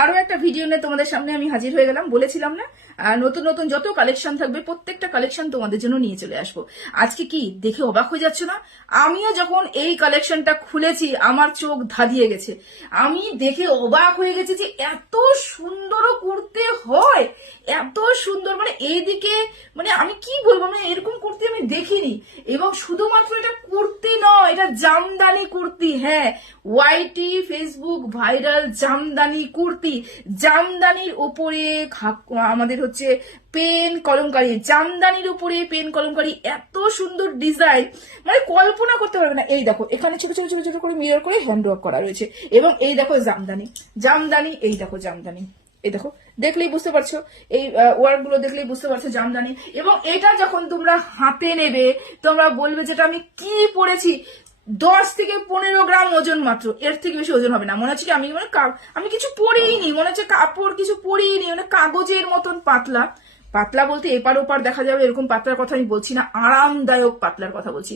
আরো একটা ভিডিও নিয়ে তোমাদের সামনে আমি হাজির হয়ে গেলাম। বলেছিলাম না নতুন নতুন যত কালেকশন থাকবে প্রত্যেকটা কালেকশন তোমাদের জন্য নিয়ে চলে আসবো। আজকে কি দেখে অবাক হয়ে যাচ্ছে না? আমিও যখন এই কালেকশনটা খুলেছি আমার চোখ ধাঁধিয়ে গেছে। আমি দেখে অবাক হয়ে গেছি যে এত সুন্দরও কুর্তি হয়, এত সুন্দর, মানে এইদিকে মানে আমি কি বলবো, মানে এরকম কুর্তি আমি দেখিনি। এবং শুধুমাত্র এটা কুর্তি নয়, এটা জামদানি কুর্তি। হ্যাঁ, ওয়াইটি ফেসবুক ভাইরাল জামদানি কুর্তি। জামদানির উপরে আমাদের হচ্ছে পেন কলমকারি, জামদানির উপরে পেন কলমকারি, এত সুন্দর ডিজাইন মানে কল্পনা করতে পারবে না। এই দেখো এখানে ছোট ছোট ছোট ছোট করে মিরর করে হ্যান্ড ওয়ার্ক করা রয়েছে। এবং এই দেখো জামদানি, জামদানি, এই দেখো জামদানি, এই দেখো দেখলেই বুঝতে পারছো, এই ওয়ার্ক গুলো দেখলেই বুঝতে পারছো জামদানি। এবং এটা যখন তোমরা হাতে নেবে তোমরা বলবে যেটা আমি কি পরেছি। 10 থেকে 15 গ্রাম ওজন মাত্র, এর থেকে বেশি ওজন হবে না। মনে হচ্ছে কি আমি কিছু পরিনি, মনে হচ্ছে কাপড় কিছু পরিনি, মানে কাগজের মতন পাতলা। পাতলা বলতে এপার ওপার দেখা যাবে এরকম পাতলার কথা আমি বলছি না, আরামদায়ক পাতলার কথা বলছি।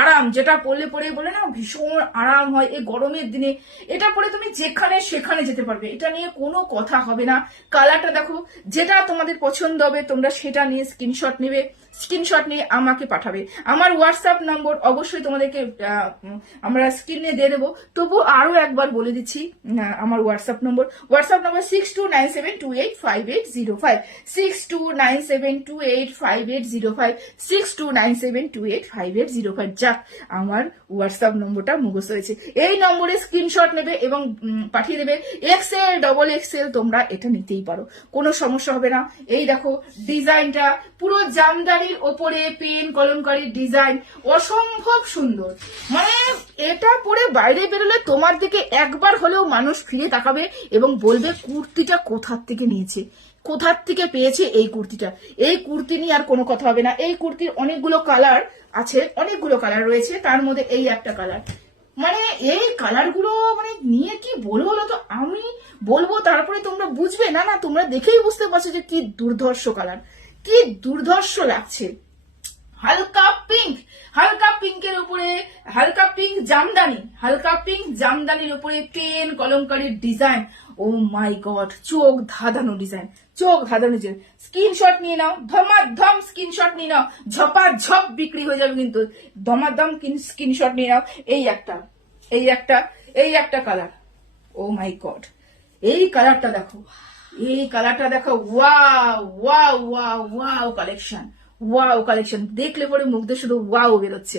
আরাম, যেটা পরলে পরে বলে না ভীষণ আরাম হয় এই গরমের দিনে। এটা পরে তুমি যেখানে সেখানে যেতে পারবে, এটা নিয়ে কোনো কথা হবে না। কালারটা দেখো, যেটা তোমাদের পছন্দ হবে তোমরা সেটা নিয়ে স্ক্রিনশট নেবে, স্ক্রিনশট নিয়ে আমাকে পাঠাবে। আমার হোয়াটসঅ্যাপ নম্বর অবশ্যই তোমাদেরকে আমরা স্ক্রিনে দিয়ে দেবো। তবু আরো একবার বলে দিচ্ছি আমার হোয়াটসঅ্যাপ নম্বর 6297285805, 6297285805, 6297285805। যাক, আমার হোয়াটসঅ্যাপ নম্বরটা মুখস্থ হয়েছে। এই নম্বরে স্ক্রিনশট নেবে এবং পাঠিয়ে দেবে। এক্সেল ডবল এক্সেল তোমরা এটা নিতেই পারো, কোনো সমস্যা হবে না। এই দেখো ডিজাইনটা পুরো জামদানির ওপরে পেন কলমকারীর ডিজাইন, অসম্ভব সুন্দর। মানে এটা পরে বাইরে বেরোলে তোমার দিকে একবার হলেও মানুষ ফিরে তাকাবে এবং বলবে কুর্তিটা কোথার থেকে নিয়েছে, কোথার থেকে পেয়েছে এই কুর্তিটা। এই কুর্তি নিয়ে আর কোনো কথা হবে না। এই কুর্তির অনেকগুলো কালার আছে, অনেকগুলো কালার রয়েছে, তার মধ্যে এই একটা কালার। মানে এই কালারগুলো মানে নিয়ে কি বলবো তো, আমি বলবো তারপরে তোমরা বুঝবে। না না, তোমরা দেখেই বুঝতে পারছো যে কি দুর্ধর্ষ কালার, কি দুর্ধর্ষ লাগছে। হালকা পিঙ্ক, হালকা পিঙ্কের উপরে হালকা পিঙ্ক জামদানি, হালকা পিঙ্ক জামদানির উপরে পেন কলমকারীর ডিজাইন। ও মাই গড, চোখ ধাঁধানো ডিজাইন, চোখ ধাঁধানো ডিজাইন। স্ক্রিনশট নিয়ে নাও, ধমাধম স্ক্রিনশট নিয়ে নাও, ঝপাঝপ বিক্রি হয়ে যাবে কিন্তু। ধমাধম স্ক্রিনশট নিয়ে নাও। এই একটা, এই একটা, এই একটা কালার। ও মাই গড, এই কালারটা দেখো, এই কালারটা দেখো। Wow wow wow wow collection, wow collection. দেখলে পরে মুখ দিয়ে শুধু ওয়াও বেরোচ্ছে,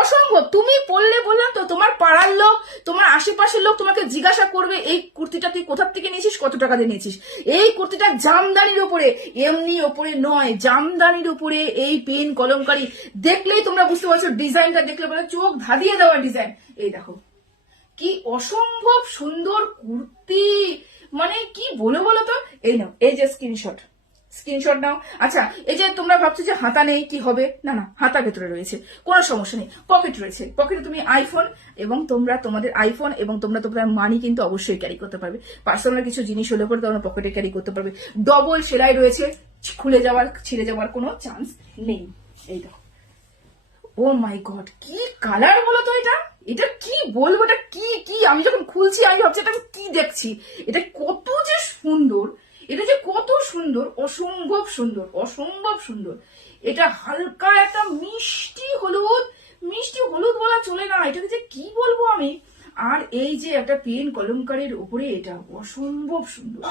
অসম্ভব। তুমি পড়লে বললাম তো, তোমার পাড়ার লোক, তোমার আশেপাশের লোক তোমাকে জিজ্ঞাসা করবে এই কুর্তিটা তুই কোথা থেকে নিয়েছিস, কত টাকা দিয়ে নিয়েছিস। এই কুর্তিটা জামদানির উপরে, এমনি উপরে নয়, জামদানির উপরে এই পেন কলমকারি। দেখলেই তোমরা বুঝতে পারছো, ডিজাইনটা দেখলে পরে চোখ ধাঁধিয়ে দেওয়া ডিজাইন। এই দেখো কি অসম্ভব সুন্দর কুর্তি, মানে কি বলো তো। এই নাও, এই যে স্ক্রিনশট, স্ক্রিনশট নাও। আচ্ছা, এই যে তোমরা ভাবছো যে হাতা নেই কি হবে, না না, হাতা ভেতরে রয়েছে, কোনো সমস্যা নেই। পকেট রয়েছে, পকেটে তুমি আইফোন এবং তোমরা তোমাদের আইফোন এবং তোমরা তোমাদের মানি কিন্তু অবশ্যই ক্যারি করতে পারবে। পার্সোনাল কিছু জিনিস হলে পরে তোমরা পকেটে ক্যারি করতে পারবে। ডবল সেলাই রয়েছে, খুলে যাওয়ার ছিঁড়ে যাওয়ার কোনো চান্স নেই। এই দেখো, ও মাই গড, কি কালার বলো তো এটা, এটা কি বলবো, এটা কি কি আমি যখন খুলছি আমি ভাবছি এটা কি দেখছি, এটা কত যে সুন্দর, এটা যে কত সুন্দর, অসম্ভব সুন্দর, অসম্ভব সুন্দর। এটা হালকা একটা মিষ্টি হলুদ, মিষ্টি হলুদ বলা চলে না, এটাকে যে কি বলবো আমি। আর এই যে একটা পেন কলমকারীর উপরে, এটা অসম্ভব সুন্দর,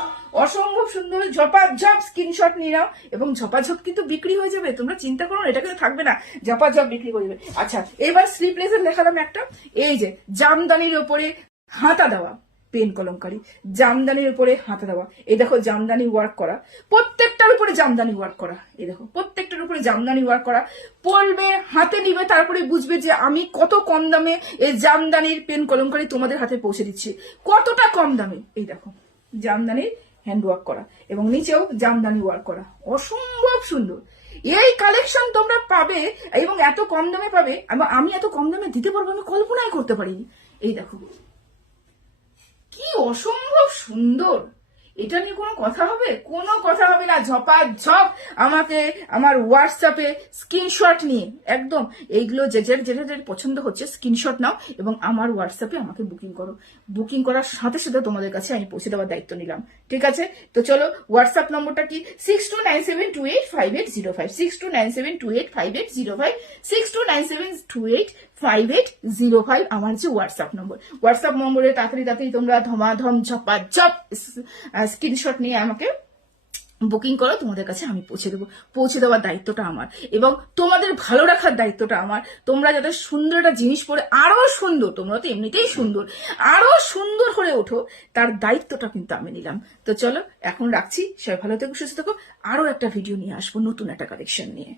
অসম্ভব সুন্দর। ঝপাঝপ স্ক্রিনশট নিয়ে নাও এবং ঝপাঝপ কিন্তু বিক্রি হয়ে যাবে, তোমরা চিন্তা করো না, এটা কিন্তু থাকবে না, ঝপাঝপ বিক্রি হয়ে যাবে। আচ্ছা, এবার স্লিপলেসের দেখালাম একটা। এই যে জামদানির উপরে হাতা দেওয়া পেন কলমকারী, জামদানির উপরে হাতা দেওয়া। এই দেখো জামদানি ওয়ার্ক করা, প্রত্যেকটার উপরে জামদানি ওয়ার্ক করা। এই দেখো প্রত্যেকটার উপরে জামদানি ওয়ার্ক করা। পরবে, হাতে নিবে, তারপরে বুঝবে যে আমি কত কম দামে এই জামদানির পেন কলমকারী তোমাদের হাতে পৌঁছে দিচ্ছি, কতটা কম দামে। এই দেখো জামদানির হ্যান্ড ওয়ার্ক করা এবং নিচেও জামদানি ওয়ার্ক করা, অসম্ভব সুন্দর। এই কালেকশন তোমরা পাবে এবং এত কম দামে পাবে, আমি এত কম দামে দিতে পারবো আমি কল্পনাই করতে পারিনি। এই দেখো কি অসম্ভব সুন্দর, এটা নিয়ে কোনো কথা হবে? কোনো কথা হবে না। ঝপাঝপ আমাকে আমার হোয়াটসঅ্যাপে স্ক্রিনশট নিয়ে একদম এইগুলো যে যেটা পছন্দ হচ্ছে স্ক্রিনশট নাও এবং আমার হোয়াটসঅ্যাপে আমাকে বুকিং করো। বুকিং করার সাথে সাথে তোমাদের কাছে আমি পৌঁছে দেওয়ার দায়িত্ব নিলাম। ঠিক আছে, তো চলো হোয়াটসঅ্যাপ নম্বরটা কি 6297285805, 6297285805, 6297285805 আমার যে হোয়াটসঅ্যাপ নম্বর। হোয়াটসঅ্যাপ নম্বরে তাড়াতাড়ি তোমরা ধমাধম ঝপাঝপ স্ক্রিনশট নিয়ে আমাকে বুকিং করো, তোমাদের কাছে আমি পৌঁছে দেবো। পৌঁছে দেওয়ার দায়িত্বটা আমার এবং তোমাদের ভালো রাখার দায়িত্বটা আমার। তোমরা যাতে সুন্দর একটা জিনিস পরে আরো সুন্দর, তোমরা তো এমনিতেই সুন্দর, আরো সুন্দর হয়ে ওঠো, তার দায়িত্বটা কিন্তু আমি নিলাম। তো চলো এখন রাখছি, সবাই ভালো থেকো, সুস্থ থেকো। আরো একটা ভিডিও নিয়ে আসবো নতুন একটা কালেকশন নিয়ে।